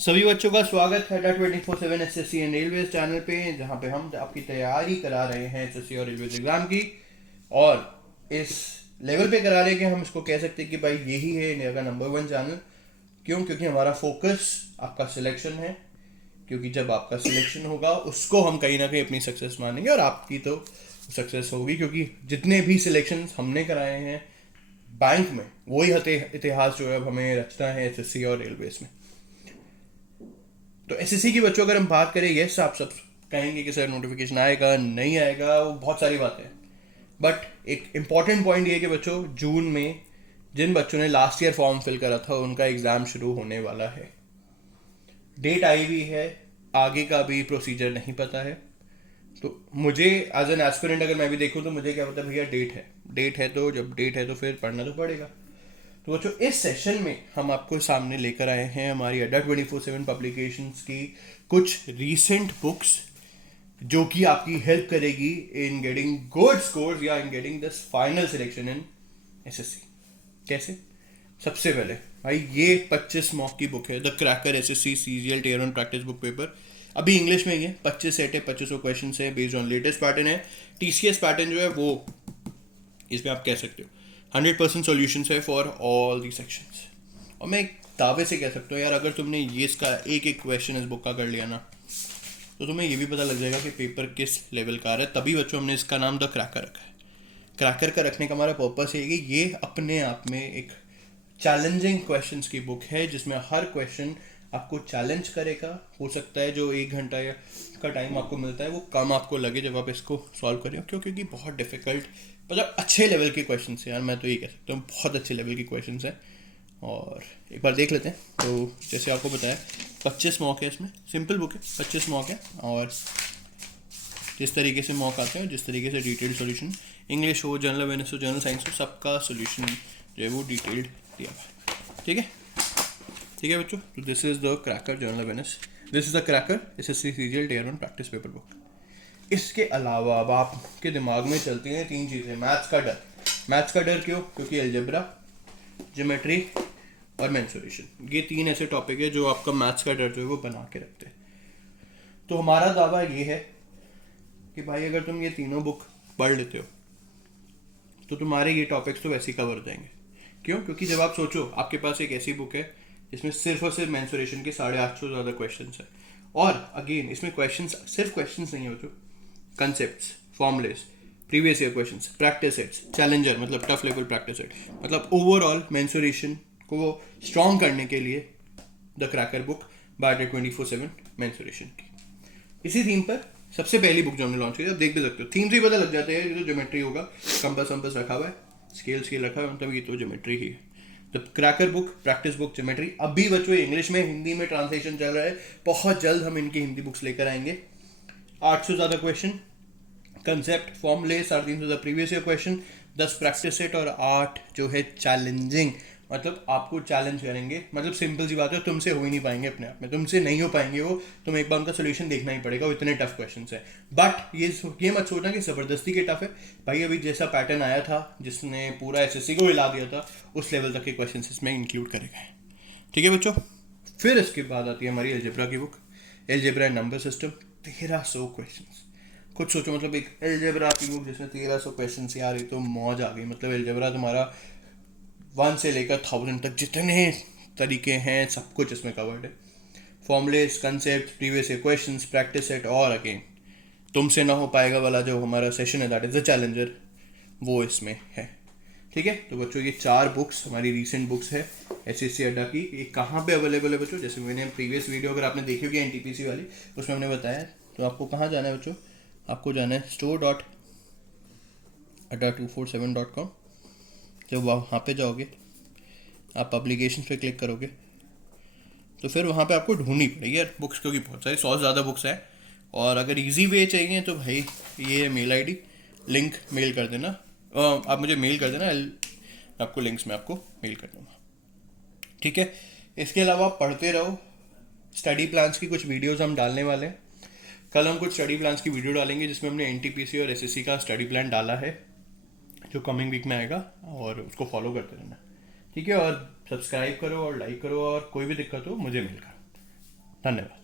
सभी बच्चों का स्वागत है टा 24/7 एसएससी एंड रेलवे चैनल पे, जहाँ पे हम आपकी तैयारी करा रहे हैं एसएससी और रेलवे एग्जाम की। और इस लेवल पे करा रहे हैं कि हम इसको कह सकते हैं कि भाई यही है इंडिया का नंबर वन चैनल। क्यों? क्योंकि हमारा फोकस आपका सिलेक्शन है। क्योंकि जब आपका सिलेक्शन होगा उसको हम कहीं ना कहीं अपनी सक्सेस मानेंगे, और आपकी तो सक्सेस होगी, क्योंकि जितने भी सिलेक्शन हमने कराए हैं बैंक में वही इतिहास जो है अब हमें रचना है एसएससी और रेलवे में। तो एसएससी की बच्चों अगर हम बात करें, यस आप सब कहेंगे कि सर नोटिफिकेशन आएगा नहीं आएगा, वो बहुत सारी बातें हैं। बट एक इम्पॉर्टेंट पॉइंट ये है कि बच्चों जून में जिन बच्चों ने लास्ट ईयर फॉर्म फिल करा था उनका एग्ज़ाम शुरू होने वाला है। डेट आई हुई है, आगे का भी प्रोसीजर नहीं पता है। तो मुझे एज एन एस्पिरेंट अगर मैं भी देखूँ तो मुझे क्या पता भैया, डेट है तो जब डेट है तो फिर पढ़ना तो पड़ेगा। तो बच्चों इस सेशन में हम आपको सामने लेकर आए हैं हमारी अड्डा 24/7 पब्लिकेशंस की कुछ रीसेंट बुक्स, जो कि आपकी हेल्प करेगी इन गेटिंग गुड स्कोर्स या in getting this final selection in SSC. कैसे? सबसे पहले भाई ये 25 मॉक की बुक है, the cracker SSC CGL tier 1 practice book paper. अभी इंग्लिश में ही है, 25 सेट है, 2500 क्वेश्चन है, बेस्ड ऑन लेटेस्ट पैटर्न है। टीसीएस पैटर्न जो है वो इसमें आप कह सकते हो 100% सोल्यूशन है फॉर ऑल दी सेक्शंस। और मैं एक दावे से कह सकता हूँ यार, अगर तुमने ये इसका एक एक क्वेश्चन इस बुक का कर लिया ना, तो तुम्हें ये भी पता लग जाएगा कि पेपर किस लेवल का आ रहा है। तभी बच्चों हमने इसका नाम द क्रैकर रखा है। क्रैकर का रखने का हमारा पर्पस है कि ये अपने आप में एक चैलेंजिंग क्वेश्चंस की बुक है, जिसमें हर क्वेश्चन आपको चैलेंज करेगा। हो सकता है जो 1 घंटा या का टाइम आपको मिलता है वो कम आपको लगे जब आप इसको सॉल्व करें, क्यों? क्योंकि बहुत डिफिकल्ट, मतलब अच्छे लेवल के क्वेश्चन हैं यार, मैं तो ये कह सकता हूँ बहुत अच्छे लेवल के क्वेश्चन हैं। और एक बार देख लेते हैं। तो जैसे आपको बताया 25 मॉक है इसमें, सिंपल बुक है, 25 मॉक है। और जिस तरीके से मॉक आते हैं, जिस तरीके से डिटेल्ड सॉल्यूशन, इंग्लिश हो, जनरल अवेयरनेस हो, जनरल साइंस हो, सबका सॉल्यूशन जो है वो डिटेल्ड दिया हुआ है। ठीक है, ठीक है बच्चों। तो this is the cracker general awareness, this is the cracker SSC CGL tier 1 practice paper book. इसके अलावा अब आपके दिमाग में चलती हैं 3 चीज़ें। मैथ्स का डर। मैथ्स का डर क्यों? क्योंकि अलजेब्रा, ज्योमेट्री और मेंसुरेशन, ये 3 ऐसे टॉपिक है जो आपका मैथ्स का डर जो है वो बना के रखते हैं। तो हमारा दावा ये है कि भाई अगर तुम ये तीनों बुक पढ़ लेते हो तो तुम्हारे ये टॉपिक्स तो वैसे ही कवर हो जाएंगे। क्यों? क्योंकि जब आप सोचो आपके पास एक ऐसी बुक है जिसमें सिर्फ और सिर्फ मेंसुरेशन के 850 से ज़्यादा क्वेश्चन है। और अगेन इसमें क्वेश्चन सिर्फ क्वेश्चन नहीं होते, concept, formulas, previous year questions, practice sets, challenger मतलब टफ लेवल प्रैक्टिस सेट, मतलब ओवरऑल मेंसुरेशन को स्ट्रॉन्ग करने के लिए the cracker book by 24/7 mensuration की। इसी थीम पर सबसे पहली बुक जो हमने लॉन्च की, आप देख भी सकते हो, थीम से ही पता लग जाता है ये तो ज्योमेट्री होगा। कंपास वंपस रखा हुआ है, स्केल रखा हुआ है, मतलब ये तो ज्योमेट्री ही है। The cracker book practice book geometry. अभी बच्चों इंग्लिश में, हिंदी में ट्रांसलेशन चल रहा है, बहुत जल्द हम इनकी हिंदी बुक्स लेकर आएंगे। 800 से ज़्यादा क्वेश्चन, कंसेप्ट, फॉर्मूले, 350 previous year question, 10 practice set और 8 जो है चैलेंजिंग, मतलब आपको चैलेंज करेंगे। मतलब सिंपल सी बात है, तुमसे हो ही नहीं पाएंगे, अपने आप में तुमसे नहीं हो पाएंगे वो, तुम एक बार उनका सोल्यूशन देखना ही पड़ेगा, वो इतने टफ क्वेश्चन है। बट ये मत सोचना कि ज़बरदस्ती के टफ है भाई। अभी जैसा पैटर्न आया था जिसने पूरा एसएससी को हिला दिया था, उस लेवल तक के क्वेश्चन इसमें इंक्लूड करे गए। ठीक है बच्चों। फिर इसके बाद आती है हमारी एलजेब्रा की book, algebra number system, 1300 question. कुछ सोचो, मतलब एक एलजेब्रा की बुक जिसमें 1300 क्वेश्चन यार, ये तो मौज आ गई। मतलब एलजेब्रा तुम्हारा 1 से लेकर 1000 तक जितने तरीके हैं सब कुछ इसमें कवर्ड है। Formulas, concept, previous year questions, practice set, और अगेन तुमसे ना हो पाएगा वाला जो हमारा सेशन है, दैट इज द चैलेंजर, वो इसमें है। ठीक है। तो बच्चों ये 4 बुक्स हमारी रीसेंट बुक्स है एसएससी अड्डा की। ये कहाँ पे अवेलेबल है बच्चों? जैसे मैंने प्रीवियस वीडियो अगर आपने देखी होगी एनटीपीसी वाली, उसमें हमने बताया। तो आपको कहाँ जाना है बच्चों? आपको जाना है store.adda247.com। जब वहाँ पे जाओगे, आप पब्लिकेशन पे क्लिक करोगे, तो फिर वहाँ पे आपको ढूंढनी पड़ेगी यार बुक्स, क्योंकि बहुत सारी 100 से ज़्यादा बुक्स हैं। और अगर इजी वे चाहिए तो भाई ये मेल आईडी, लिंक मेल कर देना, आप मुझे मेल कर देना, आपको लिंक्स में आपको मेल कर दूँगा। ठीक है। इसके अलावा आप पढ़ते रहो। स्टडी प्लान्स की कुछ वीडियोस हम डालने वाले हैं। कल हम कुछ स्टडी प्लान्स की वीडियो डालेंगे जिसमें हमने एनटीपीसी और एसएससी का स्टडी प्लान डाला है, जो कमिंग वीक में आएगा, और उसको फॉलो करते रहना। ठीक है। और सब्सक्राइब करो और लाइक करो, और कोई भी दिक्कत हो मुझे मेल करो। धन्यवाद।